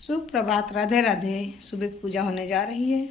सुप्रभात, राधे राधे। सुबह की पूजा होने जा रही है।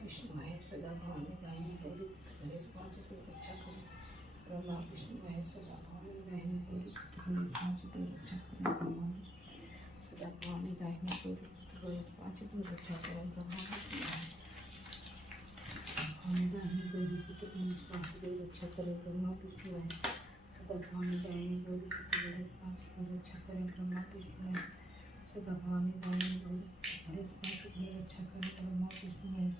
विष्णु महेश सदा भवानी दाहिनी गौरी पुत्र गणेश पांच की रक्षा करें। ब्रह्मा विष्णु महेश सदा भवानी दाहिनी गौरी पुत्र गणेश पांच की रक्षा करें। ब्रह्मा सदा भवानी दाहिनी गौरी पुत्र गणेश पांच की रक्षा करें। ब्रह्मा विष्णु महेश भवानी दाहिनी गौरी पुत्र गणेश पांच की रक्षा करें। ब्रह्मा विष्णु महेश सदा भवानी दाहिनी गौरी पुत्र गणेश पांच की रक्षा करें। ब्रह्मा विष्णु महेश सदा भवानी दाहिनी गौरी गणेश पांच की रक्षा करें। ब्रह्मा विष्णु महेश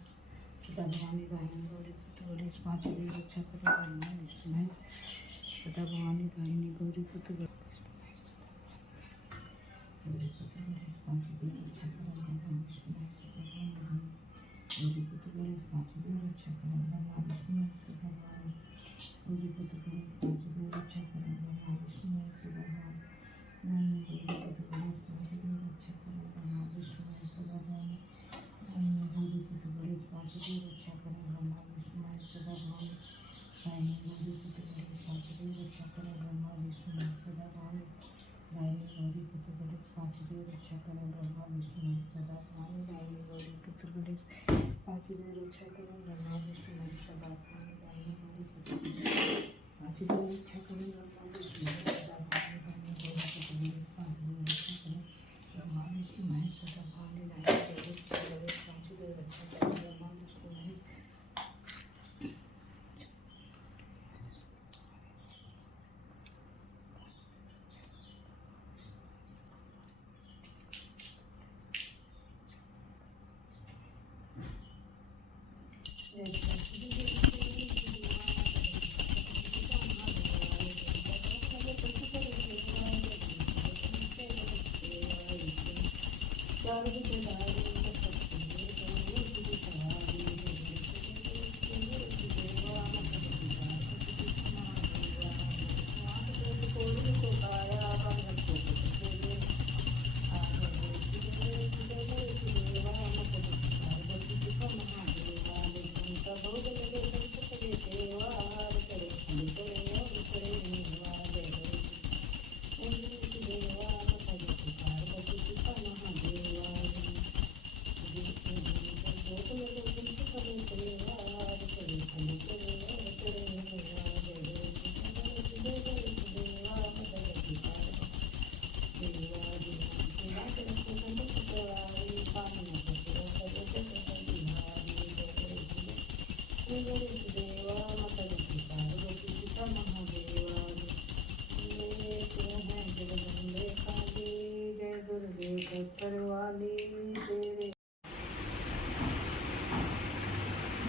सदा भवानी दाहिनी गौरी पुत्र गणेश पांच की रक्षा करें। ब्रह्मा विष्णु महेश सदा भवानी दाहिनी गौरी पुत्र गणेश पांच की रक्षा करें। ब्रह्मा विष्णु महेश सदा भवानी गौरी पुत्र गणेश पांच की रक्षा करें। ब्रह्मा विष्णु महेश सदा भवानी गौरी पुत्र गणेश पांच की रक्षा करें। ब्रह्मा विष्णु महेश सदा भवानी दाहिनी गौरी पुत्र गणेश पांच की रक्षा करें। ब्रह्मा विष्णु महेश सदा भवानी गौरी पुत्र गणेश पांच की रक्षा करें। ब्रह्मा विष्णु महेश सदा भवानी दाहिनी गौरी पुत्र गणेश पांच की रक्षा करें। ब्रह्मा विष्णु महेश सदा भवानी दाहिनी गौरी पुत्र गणेश पांच की रक्षा करें। ब्रह्मा विष्णु महेश सदा भवानी दाहिनी गौरी पुत्र गणेश पांच की रक्षा करें। ब्रह्मा विष्णु महेश सदा भवानी दाहिनी गौरी पुत्र गणेश पांच की रक्षा करें। ब्रह्मा विष्णु महेश सदा भवानी दाहिनी गौरी पुत्र गणेश पांच की रक्षा करें। ब्रह्मा विष्णु महेश सदा भवानी दाहिनी गौरी पुत्र गणेश पांच की रक्षा करें। ब्रह्मा विष्णु महेश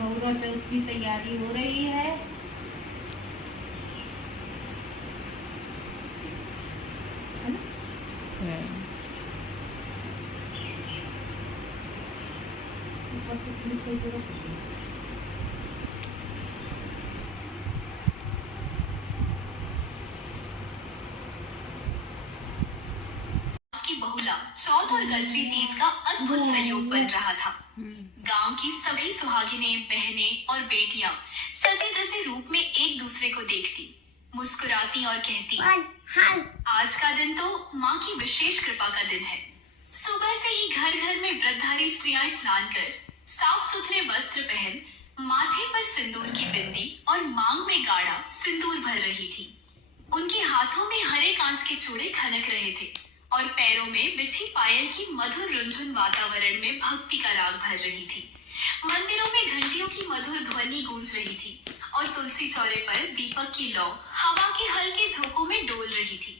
बहुरा चौथ की तैयारी हो रही है। की बहुला चौथ और गजरी तीज का अद्भुत संयोग बन रहा था। गांव की सभी सुहागिनें, बहनें और बेटियां सजे धजे रूप में एक दूसरे को देखती, मुस्कुराती और कहती, आज का दिन तो माँ की विशेष कृपा का दिन है। सुबह से ही घर घर में व्रतधारी स्त्रियां स्नान कर साफ सुथरे वस्त्र पहन माथे पर सिंदूर की बिंदी और मांग में गाढ़ा सिंदूर भर रही थी। उनके हाथों में हरे कांच के चूड़े खनक रहे थे और पैरों में बिछी पायल की मधुर रुंझुन वातावरण में भक्ति का राग भर रही थी। मंदिरों में घंटियों की मधुर ध्वनि गूंज रही थी और तुलसी चौरे पर दीपक की लौ हवा के हल्के झोंकों में डोल रही थी।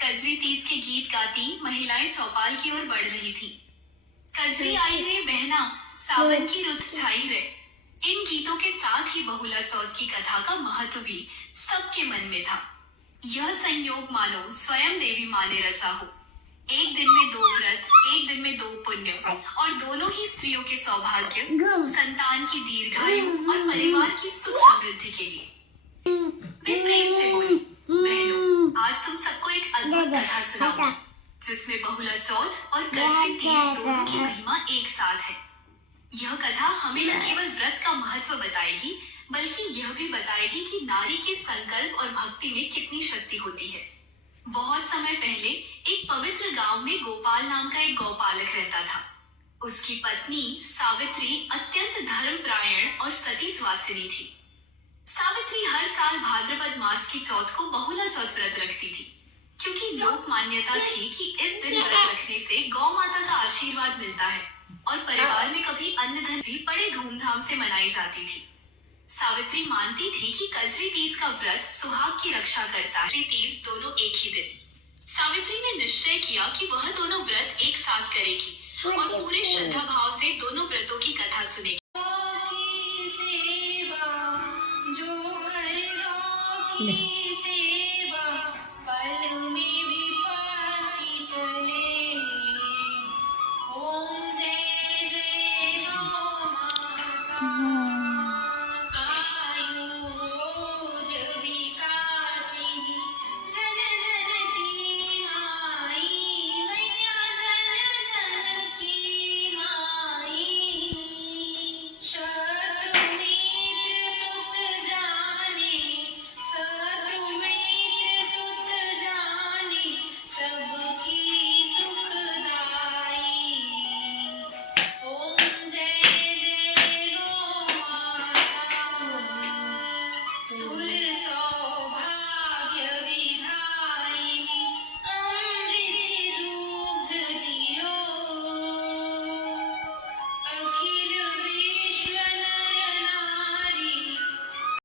कजरी तीज के गीत गाती महिलाएं चौपाल की ओर बढ़ रही थी। कजरी आई रे बहना, सावन की रुत छाई रे, इन गीतों गीतों के साथ ही बहुला चौथ की कथा का महत्व भी सबके मन में था। यह संयोग मानो स्वयं देवी माँ ने रचा हो। एक दिन में 2 व्रत, एक दिन में 2 पुण्य, और दोनों ही स्त्रियों के सौभाग्य, संतान की दीर्घायु और परिवार की सुख समृद्धि के लिए। वे प्रेम से बोली, बहनों, आज तुम सबको एक अद्भुत कथा सुनाऊंगी, जिसमें बहुला चौथ और कजरी तीज दोनों की महिमा एक साथ है। यह कथा हमें न केवल व्रत का महत्व बताएगी, बल्कि यह भी बताएगी कि नारी के संकल्प और भक्ति में कितनी शक्ति होती है। बहुत समय पहले एक पवित्र गांव में गोपाल नाम का एक गौपालक रहता था। उसकी पत्नी सावित्री अत्यंत धर्मपरायण और सती सुहासिनी थी। सावित्री हर साल भाद्रपद मास की चौथ को बहुला चौथ व्रत रखती थी, क्योंकि लोक मान्यता थी कि इस दिन व्रत रखने से गौ माता का आशीर्वाद मिलता है और परिवार में कभी अन्न धन भी बड़े धूमधाम से मनाई जाती थी। सावित्री मानती थी कि कजरी तीज का व्रत सुहाग की रक्षा करता है। तीज दोनों एक ही दिन। सावित्री ने निश्चय किया कि वह दोनों व्रत एक साथ करेगी और पूरे श्रद्धा भाव से दोनों व्रतों की कथा सुनेगी।